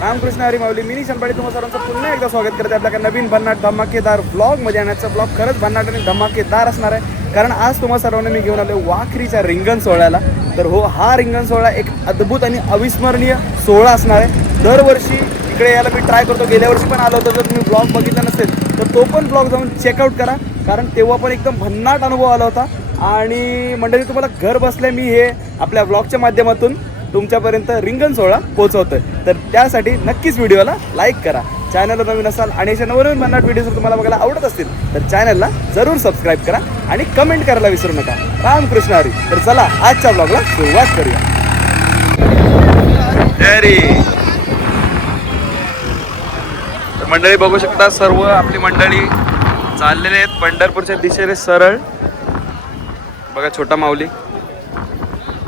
रामकृष्ण हरी माऊली. मी शंपाडी तुम्हा सर्वांचं पुन्हा एकदा स्वागत करते आपल्या नवीन भन्नाट धमाकेदार ब्लॉगमध्ये. आणि आजचा ब्लॉग खरंच भन्नाट आणि धमाकेदार असणार आहे, कारण आज तुम्हा सर्वांना मी घेऊन आलो वाखरीच्या रिंगण सोहळ्याला. तर हो, हा रिंगण सोहळा एक अद्भुत आणि अविस्मरणीय सोहळा असणार आहे. दरवर्षी इकडे यायला मी ट्राय करतो. गेल्या वर्षी पण आलो होतो. जर तुम्ही ब्लॉग बघितला नसेल तर तो पण ब्लॉग जाऊन चेकआउट करा, कारण तेव्हा पण एकदम भन्नाट अनुभव आला होता. आणि मंडळी, तुम्हाला घर बसल्या मी हे आपल्या ब्लॉगच्या माध्यमातून तुमच्यापर्यंत रिंगण सोहळा पोहोचवतोय. तर त्यासाठी नक्कीच व्हिडिओला लाईक करा. चॅनलला नवीन असाल आणि अशा नवनवीन भन्नाट व्हिडिओ जर तुम्हाला बघायला आवडत असतील तर चॅनलला जरूर सबस्क्राईब करा आणि कमेंट करायला विसरू नका. रामकृष्ण हरी. तर चला आजच्या ब्लॉगला सुरुवात करूया. तर मंडळी बघू शकता, सर्व आपली मंडळी चाललेले आहेत पंढरपूरच्या दिशेने सरळ. बघा छोटा माऊली.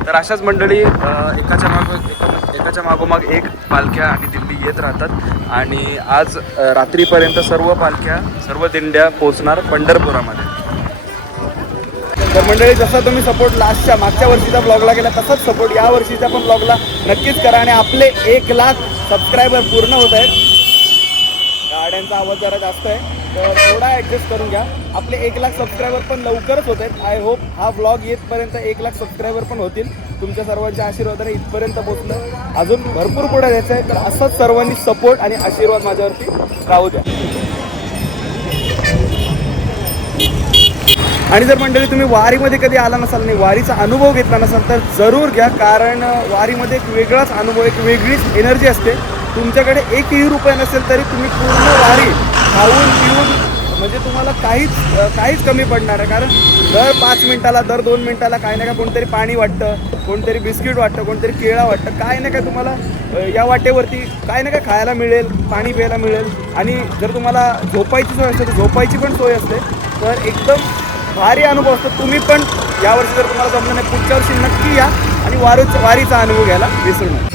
तर अशाच मंडळी एकाच्या मागोमाग एक पालख्या आणि दिंडी येत राहतात. आणि आज रात्रीपर्यंत सर्व पालख्या, सर्व दिंड्या पोहोचणार पंढरपुरामध्ये. तर मंडळी, जसा तुम्ही सपोर्ट मागच्या वर्षीच्या ब्लॉगला केला तसाच सपोर्ट या वर्षीच्या पण ब्लॉगला नक्कीच करा. आणि आपले 1 लाख सबस्क्रायबर पूर्ण होत आहेत. गाड्यांचा आवाज जरा जास्त आहे तर थोडा ॲडजस्ट करून घ्या. आपले 1 लाख सबस्क्रायबर पण लवकरच होत आहेत. आय होप हा ब्लॉग येतपर्यंत 1 लाख सबस्क्रायबर पण होतील. तुमच्या सर्वांच्या आशीर्वादाने इथपर्यंत पोहोचलं. अजून भरपूर पुढे द्यायचं आहे. तर असंच सर्वांनी सपोर्ट आणि आशीर्वाद माझ्यावरती राहू द्या. आणि जर मंडळी तुम्ही वारीमध्ये कधी आला नसाल आणि वारीचा अनुभव घेतला नसाल तर जरूर घ्या, कारण वारीमध्ये एक वेगळाच अनुभव, एक वेगळीच एनर्जी असते. तुमच्याकडे 1ही रुपये नसेल तरी तुम्ही पूर्ण वारी खाऊन पिऊन म्हणजे तुम्हाला काहीच कमी पडणार आहे. कारण दर 5 मिनिटाला, दर 2 मिनिटाला काही ना काय कोणतरी पाणी वाटतं, कोणतरी बिस्किट वाटतं, कोणतरी केळा वाटतं. काय ना काय तुम्हाला या वाटेवरती काय ना काय खायला मिळेल, पाणी प्यायला मिळेल. आणि जर तुम्हाला झोपायची सोय असते तर झोपायची पण सोय असते. तर एकदम भारी अनुभव असतो. तुम्ही पण यावर्षी जर तुम्हाला जमलं नाही, पुढच्या वर्षी नक्की या आणि वारीचा अनुभव घ्यायला विसरू नका.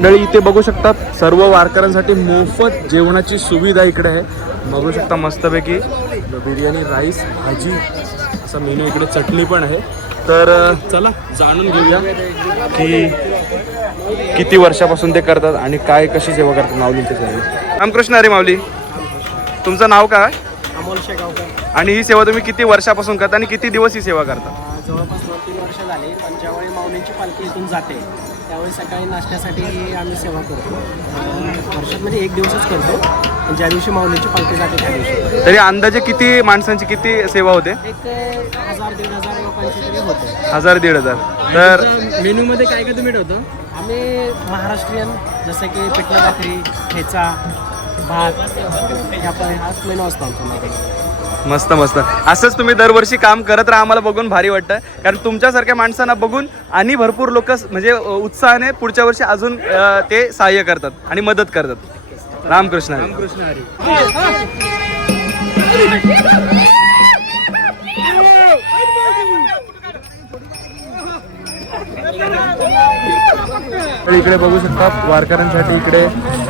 मंडळी, इथे बघू शकतात सर्व वारकऱ्यांसाठी मोफत जेवणाची सुविधा इकडे आहे. बघू शकता मस्तपैकी बिर्याणी, राईस, भाजी असा मेनू. इकडे चटणी पण आहे. तर चला जाणून घेऊया की किती वर्षापासून ते करतात आणि काय कशी सेवा करतात माऊलींची सेवा. रामकृष्ण हरी माऊली. तुमचं नाव काय? अमोल शेगावकर. आणि ही सेवा तुम्ही किती वर्षापासून करता आणि किती दिवस ही सेवा करता? जवळपास 2-3 वर्ष झाले. पण ज्यावेळी माऊलींची पालखी इथून जाते त्यावेळी सकाळी नाश्त्यासाठी आम्ही सेवा करतो. वर्षात म्हणजे 1 दिवसच करतो. पण ज्या दिवशी माऊलींची पालखी जाते त्या दिवशी. तरी अंदाजे किती माणसांची किती सेवा होते? एक 1000-1500 लोकांची तरी होते. 1000-1500. तर मेन्यूमध्ये काय काय तुम्ही ठेवतो? आम्ही महाराष्ट्रीयन जसं की पिठलं भाकरी, ठेचा, भात, हाच मेनू असतो आमच्यामध्ये. मस्त मस्त. असंच तुम्ही दरवर्षी काम करत राहा. आम्हाला बघून भारी वाटतं, कारण तुमच्यासारख्या माणसांना बघून आणि भरपूर लोक म्हणजे उत्साहाने पुढच्या वर्षी अजून ते सहाय्य करतात आणि मदत करतात. रामकृष्ण हरी. रामकृष्ण हरी. इकडे बघू शकता वारकऱ्यांसाठी इकडे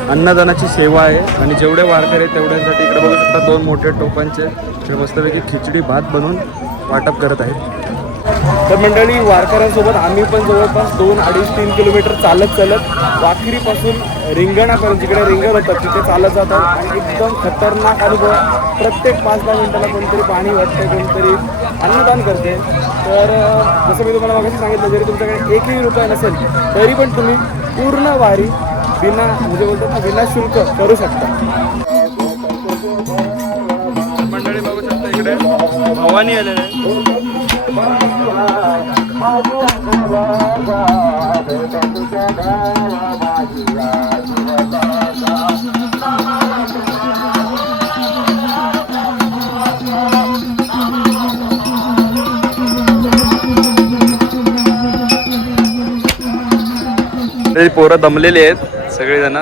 अन्नदानाची सेवा आहे. आणि जेवढे वारकरी आहेत तेवढ्यांसाठी इकडे बघू शकता 2 मोठे टोपांचे मस्तपैकी खिचडी भात बनवून वाटप करत आहेत. तर मंडळी वारकऱ्यांसोबत आम्ही पण जवळपास 2-2.5-3 किलोमीटर चालत वाखरीपासून रिंगणापर्यंत जिकडे रिंगण होतं तिथे चालत जातात आणि एकदम खतरनाक अनुभव. प्रत्येक 5-10 मिनिटाला कोणतरी पाणी वाटते, कोणतरी अन्नदान करते. तर जसं मी तुम्हाला मागाशी सांगितलं, जरी तुमच्याकडे एकही रुपया नसेल तरी पण तुम्ही पूर्ण वारी म्हणजे बोलतात ना विना शुल्क करू शकता. मंडळी बघू शकता इकडे भवानी आलेले आहे. पोरं दमलेली आहेत सगळेजण.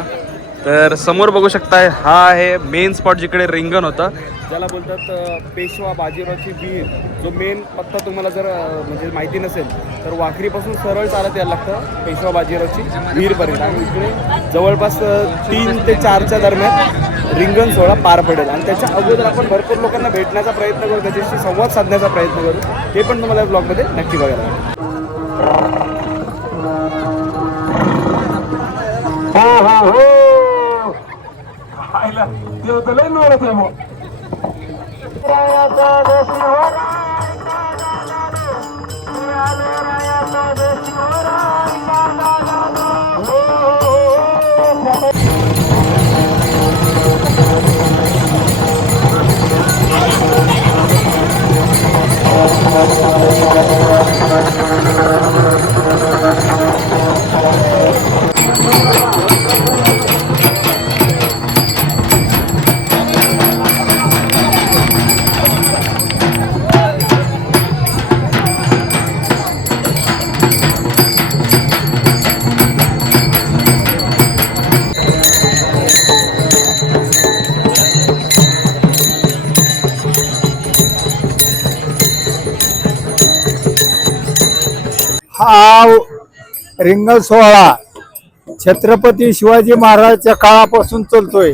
तर समोर बघू शकताय हा आहे मेन स्पॉट जिकडे रिंगण होतं, ज्याला बोलतात पेशवा बाजीरावची विहीर. जो मेन पत्ता तुम्हाला जर म्हणजे माहिती नसेल तर वाखरीपासून सरळ चालत यायला लागतं पेशवा बाजीरावची विहीरपर्यंत. आणि इकडे जवळपास 3 ते 4च्या दरम्यान रिंगण सोहळा पार पडेल. आणि त्याच्या अगोदर आपण भरपूर लोकांना भेटण्याचा प्रयत्न करू, त्याच्याशी संवाद साधण्याचा प्रयत्न करू. ते पण तुम्हाला या ब्लॉगमध्ये नक्की बघायला मिळेल. हा रिंगण सोहळा छत्रपती शिवाजी महाराजच्या काळापासून चालतोय.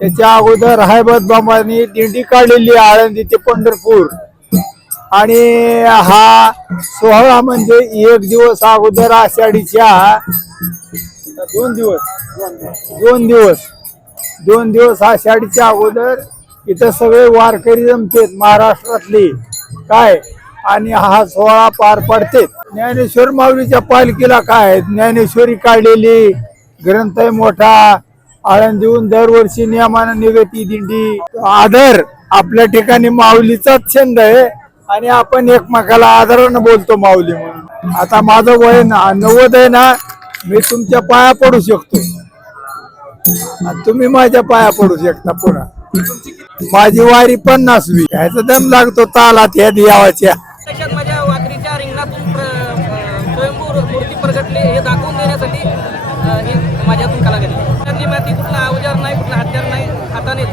त्याच्या अगोदर रायबत बाबांनी दिंडी काढलेली आळंदी ते पंढरपूर. आणि हा सोहळा म्हणजे एक दिवस अगोदर आषाढीच्या 2 दिवस आषाढीच्या अगोदर इथं सगळे वारकरी जमतेत महाराष्ट्रातली काय. आणि हा सोहळा पार पडते. ज्ञानेश्वर माऊलीच्या पालखीला काय ज्ञानेश्वरी काढलेली ग्रंथ आहे मोठा. आळंदीहून दरवर्षी नियमानं निघती दिंडी. आदर आपल्या ठिकाणी माऊलीचाच छंद आहे आणि आपण एकमेकाला आदरानं बोलतो माऊली म्हणून. आता माझं वय 90 आहे ना, मी तुमच्या पाया पडू शकतो आणि तुम्ही माझ्या पाया पडू शकता. पुन्हा माझी वारी 50वी ह्याचा दम लागतो तालात या देवाच्या. त्याच्यात माझ्या वाकरीच्या रिंगणातून स्वयंभू मूर्ती प्रगटले हे दाखवून देण्यासाठी ही माझ्यातून कला घेतली. त्यातली माती कुठला अवजार नाही, कुठला हत्यार नाही, हाताने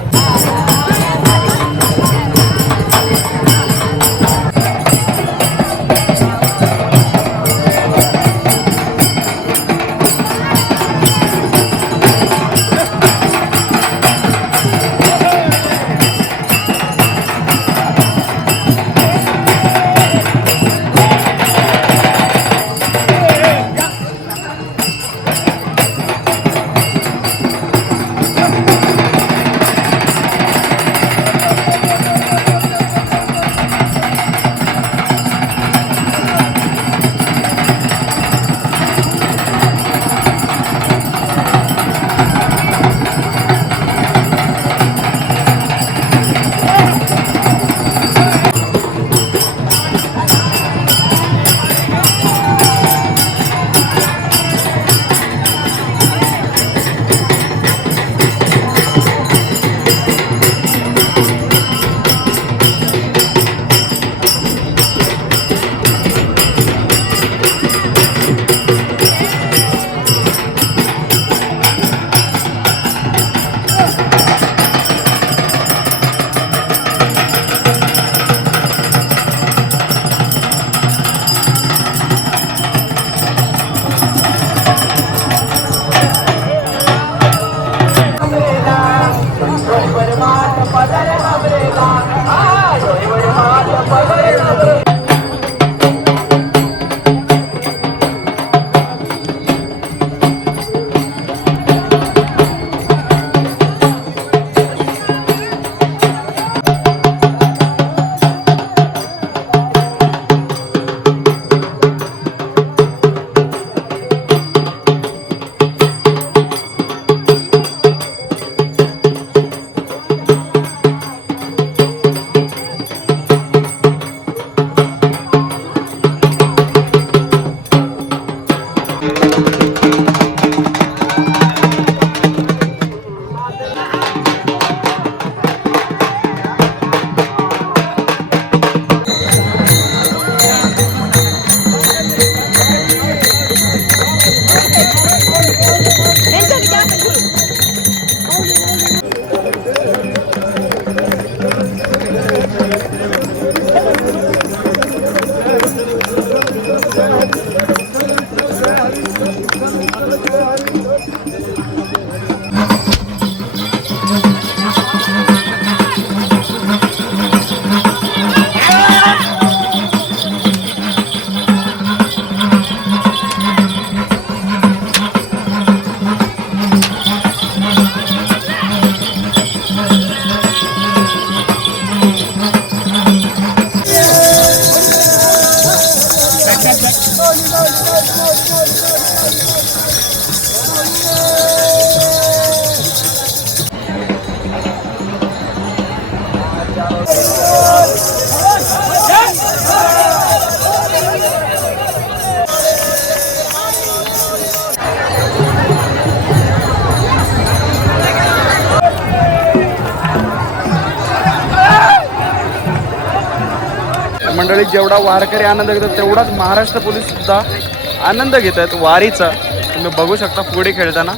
मंडळी जेवढा वारकरी आनंद घेतात तेवढाच महाराष्ट्र पोलीस सुद्धा आनंद घेत आहेत वारीचा. तुम्ही बघू शकता पुढे खेळताना.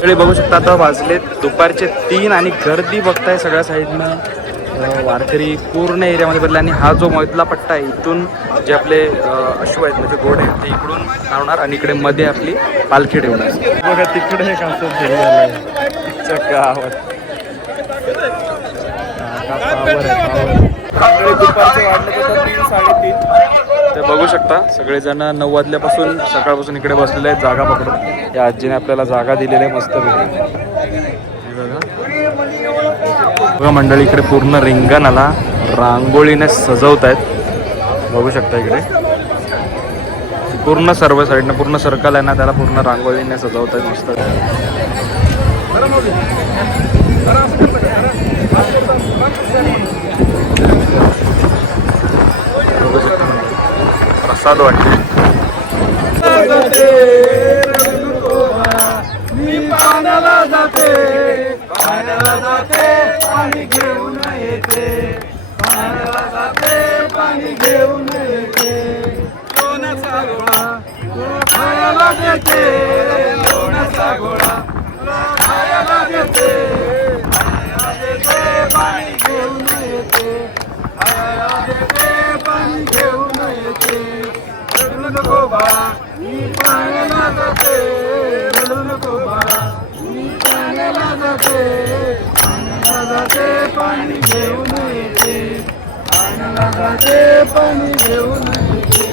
सगळे बघू शकता आता वाजलेत दुपारचे 3 आणि गर्दी बघताय सगळ्या साईडनं. वारकरी पूर्ण एरियामध्ये भरले आणि हा जो मधला पट्टा आहे इथून जे आपले अश्व आहेत म्हणजे घोडे आहेत ते इकडून लावणार आणि इकडे मध्ये आपली पालखी ठेवणार. बघा तिकडे हे कासव दुपारचे वाढले तर 3-3:30. ते बघू शकता सगळेजण 9 वाजल्यापासून सकाळपासून इकडे बसलेले आहेत जागा पकडून. या आजीने आपल्याला जागा दिलेली आहे मस्तपैकी. बघा मंडळी इकडे पूर्ण रिंगणाला रांगोळीने सजवत आहेत. बघू शकता इकडे पूर्ण सर्व साईडनं पूर्ण सर्कल आहे ना त्याला पूर्ण रांगोळीने सजवत आहेत मस्त. बघू शकता प्रसाद वाटते. पाणी घेऊन येते पाणी घेऊन येते लोण्याचा गोळा खायला देते लोण्याचा गोळा खायला देते पाणी घेऊन येते खायला देते पाणी घेऊन येते रडू नको बाळा मी पाण्याला जाते रडू नको बाळा मी पाण्याला जाते जाते पाणी घेऊन येते पाण्याला जाते पाणी घेऊन येते.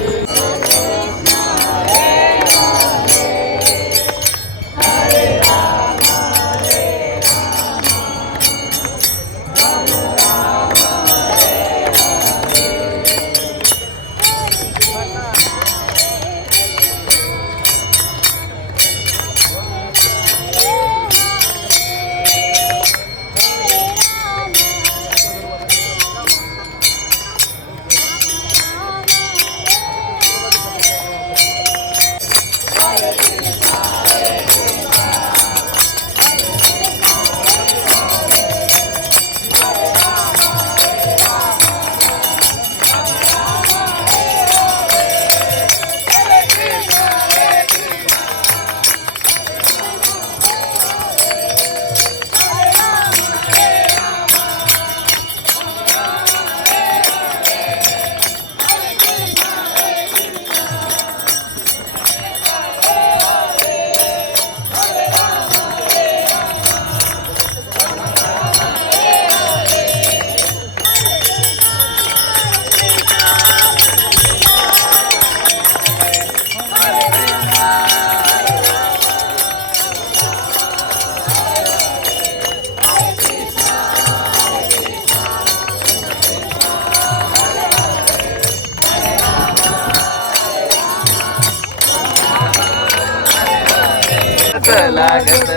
लागत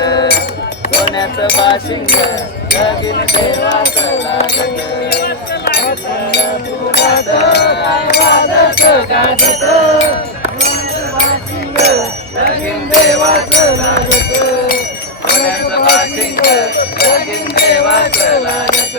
सोन्याचं बाशिंग लगीन देवाचं लागत गाजत बाशिंग लगीन देवाचं लागत सोन्याचं बाशिंग लगीन देवाचं लागत.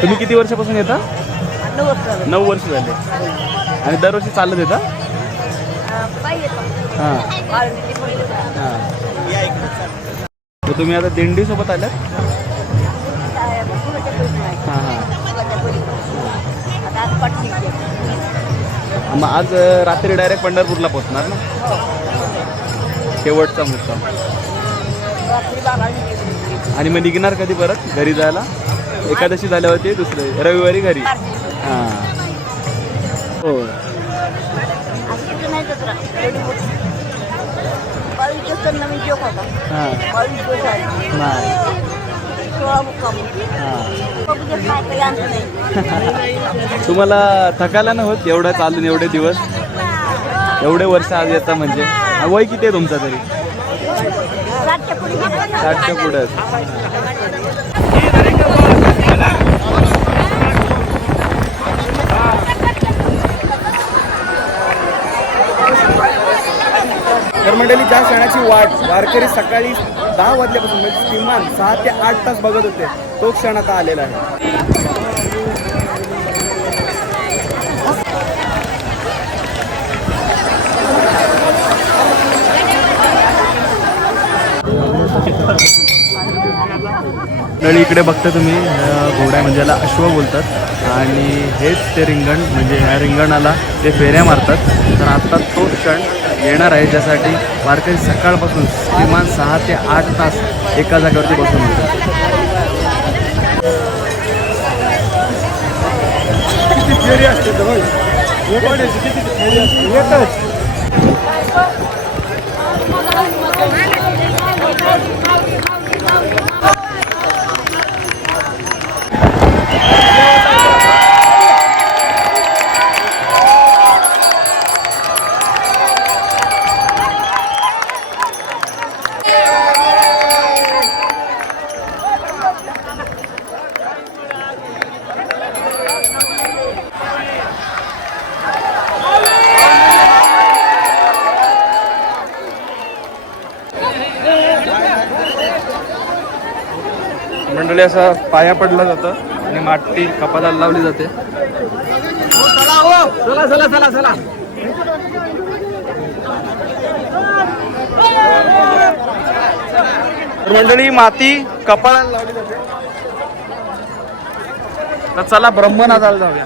तुम्ही किती वर्षापासून येता? 9 वर्ष झाले. आणि दरवर्षी चालत येता? हां हां. तर तुम्ही आता दिंडीसोबत आल्यात? हां हां. मग आज रात्री डायरेक्ट पंढरपूरला पोहोचणार ना? शेवटचा मुक्काम. आणि मग निघणार कधी परत घरी जायला? एकादशी झाल्यावरती दुसरे रविवारी घरी. हां हो. तुम्हाला थकायला न होत एवढं चालून एवढे दिवस, एवढे वर्ष आज येता म्हणजे? वय किती आहे तुमचा तरी? 60च्या पुढे. तर मंडळी, ज्या क्षणाची वाट वारकरी सकाळी 10 वाजल्यापासून म्हणजे किमान 6 ते 8 तास बघत होते, तो क्षण आता आलेला आहे. मंडळी, इकडे बघता तुम्ही घोडा म्हणजे याला अश्व बोलतात आणि हेच ते रिंगण, म्हणजे ह्या रिंगणाला ते फेऱ्या मारतात. तर आता तो क्षण येणार आहे ज्यासाठी वारकरी सकाळपासून किमान 6 ते 8 तास एका जागेवरती बसून होते. मंडळी, असा पाया पडला जातं आणि माती कपालाला लावली जाते. मंडळी, माती कपाळाला लावली जाते. तर चला ब्रह्मनाथाला जाऊया.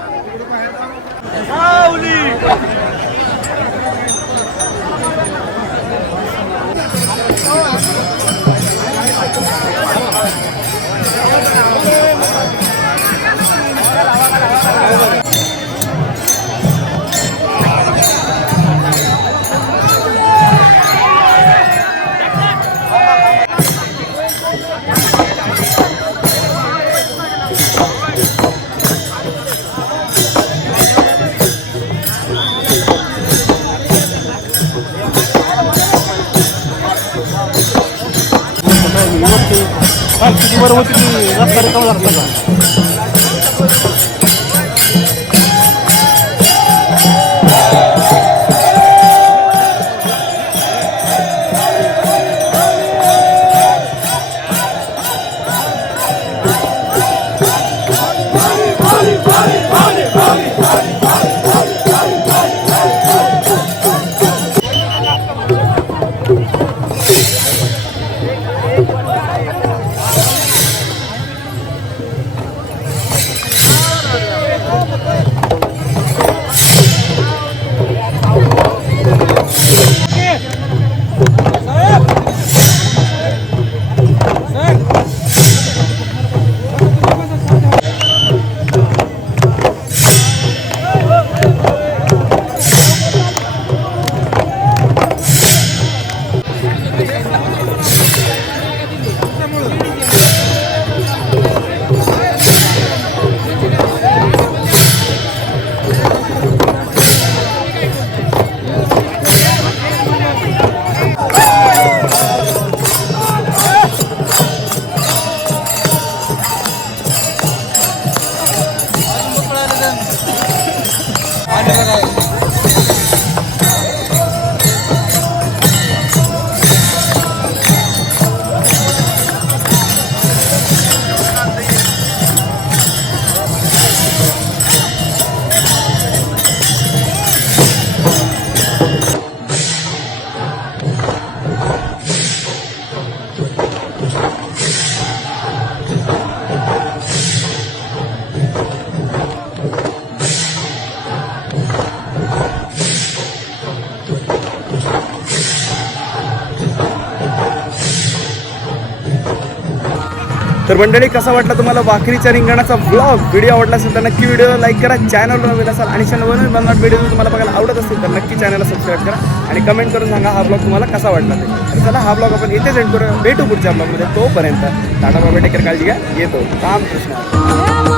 तर मंडळी, कसा वाटला तुम्हाला वाखरीच्या रिंगणाचा ब्लॉग? व्हिडिओ आवडला असेल तर नक्की व्हिडिओ लाईक करा, चॅनलवर नवीन असाल आणि चॅनलवरून बनवणार व्हिडिओ तुम्हाला बघायला आवडत असेल तर नक्की चॅनलला सबस्क्राईब करा आणि कमेंट करून सांगा हा ब्लॉग तुम्हाला कसा वाटला ते. तर चला, हा ब्लॉग आपण इथेच एंड करूया. भेटू पुढच्या ब्लॉगमध्ये. तोपर्यंत टाटा बाबा, टेकर, काळजी घ्या. येतो रामकृष्ण.